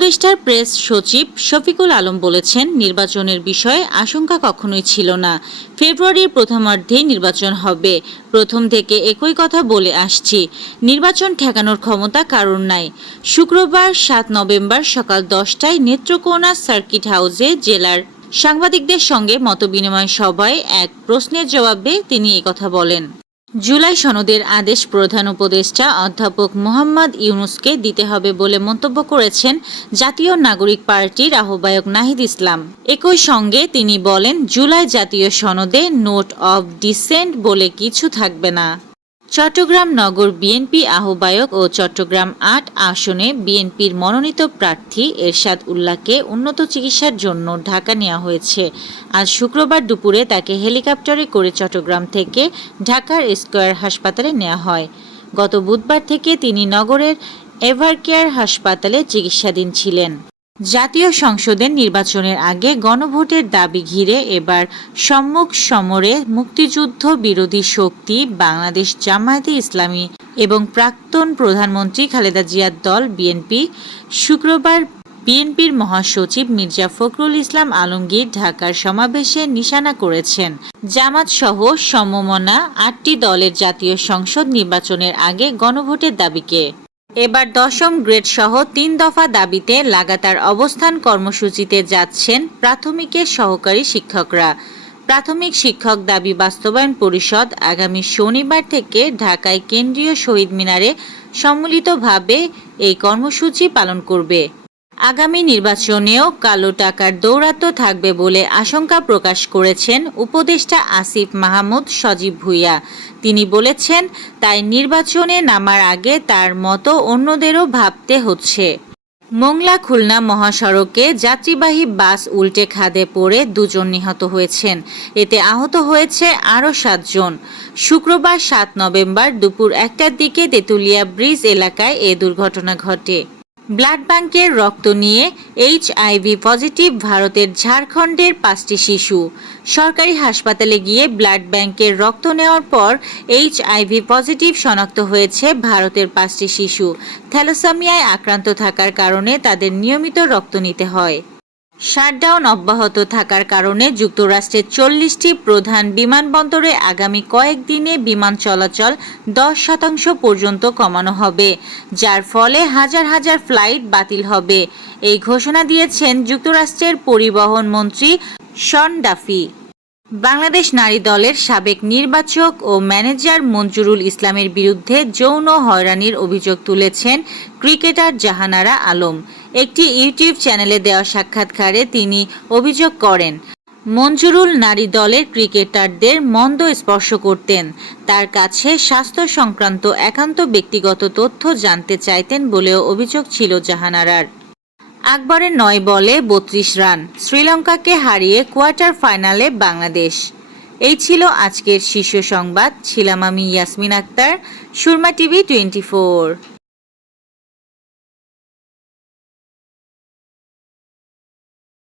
উপদেষ্টার প্রেস সচিব শফিকুল আলম বলেছেন, নির্বাচনের বিষয়ে আশঙ্কা কখনোই ছিল না। ফেব্রুয়ারির প্রথমার্ধেই নির্বাচন হবে। প্রথম থেকে একই কথা বলে আসছি। নির্বাচন ঠেকানোর ক্ষমতা কারোর নাই। শুক্রবার 7 নভেম্বর সকাল 10টায় নেত্রকোনা সার্কিট হাউসে জেলার সাংবাদিকদের সঙ্গে মতবিনিময় সভায় এক প্রশ্নের জবাবে তিনি একথা বলেন। জুলাই সনদের আদেশ প্রধান উপদেষ্টা অধ্যাপক মোহাম্মদ ইউনূসকে দিতে হবে বলে মন্তব্য করেছেন জাতীয় নাগরিক পার্টির আহ্বায়ক নাহিদ ইসলাম। একই সঙ্গে তিনি বলেন, জুলাই জাতীয় সনদে নোট অব ডিসেন্ট বলে কিছু থাকবে না। চট্টগ্রাম নগর বিএনপি আহ্বায়ক ও চট্টগ্রাম ৮ আসনে বিএনপির মনোনীত প্রার্থী এরশাদ উল্লাহকে উন্নত চিকিৎসার জন্য ঢাকা নেওয়া হয়েছে। আজ শুক্রবার দুপুরে তাকে হেলিকপ্টারে করে চট্টগ্রাম থেকে ঢাকার স্কয়ার হাসপাতালে নেওয়া হয়। গত বুধবার থেকে তিনি নগরের এভারকেয়ার হাসপাতালে চিকিৎসাধীন ছিলেন। জাতীয় সংসদের নির্বাচনের আগে গণভোটের দাবি ঘিরে এবার সম্মুখ সমরে মুক্তিযুদ্ধ বিরোধী শক্তি বাংলাদেশ জামায়াতে ইসলামী এবং প্রাক্তন প্রধানমন্ত্রী খালেদা জিয়ার দল বিএনপি শুক্রবার বিএনপির মহাসচিব মির্জা ফখরুল ইসলাম আলমগীর ঢাকার সমাবেশে নিশানা করেছেন। জামাত সহ সমমনা 8টি দলের জাতীয় সংসদ নির্বাচনের আগে গণভোটের দাবিকে এবার 10ম গ্রেড সহ 3 দফা দাবিতে লাগাতার অবস্থান কর্মসূচিতে যাচ্ছেন প্রাথমিকের সহকারী শিক্ষকরা। প্রাথমিক শিক্ষক দাবি বাস্তবায়ন পরিষদ আগামী শনিবার থেকে ঢাকায় কেন্দ্রীয় শহীদ মিনারে সম্মিলিতভাবে এই কর্মসূচি পালন করবে। আগামী নির্বাচনেও কালো টাকার দৌরাত্ম্য থাকবে বলে আশঙ্কা প্রকাশ করেছেন উপদেষ্টা আসিফ মাহমুদ সজীব ভুঁইয়া। তিনি বলেছেন, তাই নির্বাচনে নামার আগে তার মতো অন্যদেরও ভাবতে হচ্ছে। মোংলা খুলনা মহাসড়কে যাত্রীবাহী বাস উল্টে খাদে পড়ে 2 জন নিহত হয়েছেন। এতে আহত হয়েছে আরও 7 জন। শুক্রবার 7 নভেম্বর দুপুর 1টার দিকে তেঁতুলিয়া ব্রিজ এলাকায় এ দুর্ঘটনা ঘটে। ব্লাড ব্যাংকের রক্ত নিয়ে এইচআইভি পজিটিভ ভারতের ঝাড়খণ্ডের 5টি শিশু। সরকারি হাসপাতালে গিয়ে ব্লাড ব্যাংকের রক্ত নেওয়ার পর এইচআইভি পজিটিভ শনাক্ত হয়েছে ভারতের 5টি শিশু। থ্যালাসেমিয়ায় আক্রান্ত থাকার কারণে তাদের নিয়মিত রক্ত নিতে হয়। শাটডাউন অব্যাহত থাকার কারণে যুক্তরাষ্ট্রের 40টি প্রধান বিমানবন্দরে আগামী কয়েকদিনে বিমান চলাচল 10% পর্যন্ত কমানো হবে, যার ফলে হাজার হাজার ফ্লাইট বাতিল হবে। এই ঘোষণা দিয়েছেন যুক্তরাষ্ট্রের পরিবহন মন্ত্রী শন ডাফি। বাংলাদেশ নারী দলের সাবেক নির্বাচক ও ম্যানেজার মঞ্জুরুল ইসলামের বিরুদ্ধে যৌন হয়রানির অভিযোগ তুলেছেন ক্রিকেটার জাহানারা আলম। একটি ইউটিউব চ্যানেলে দেওয়া সাক্ষাৎকারে তিনি অভিযোগ করেন, মঞ্জুরুল নারী দলের ক্রিকেটারদের মন্দ স্পর্শ করতেন। তার কাছে স্বাস্থ্য সংক্রান্ত একান্ত ব্যক্তিগত তথ্য জানতে চাইতেন বলেও অভিযোগ ছিল জাহানারার। আকবরের 9 বলে 32 রান, শ্রীলঙ্কাকে হারিয়ে কোয়ার্টার ফাইনালে বাংলাদেশ। এই ছিল আজকের শীর্ষ সংবাদ। ছিলাম আমি ইয়াসমিন আক্তার, সুরমা টিভি 24।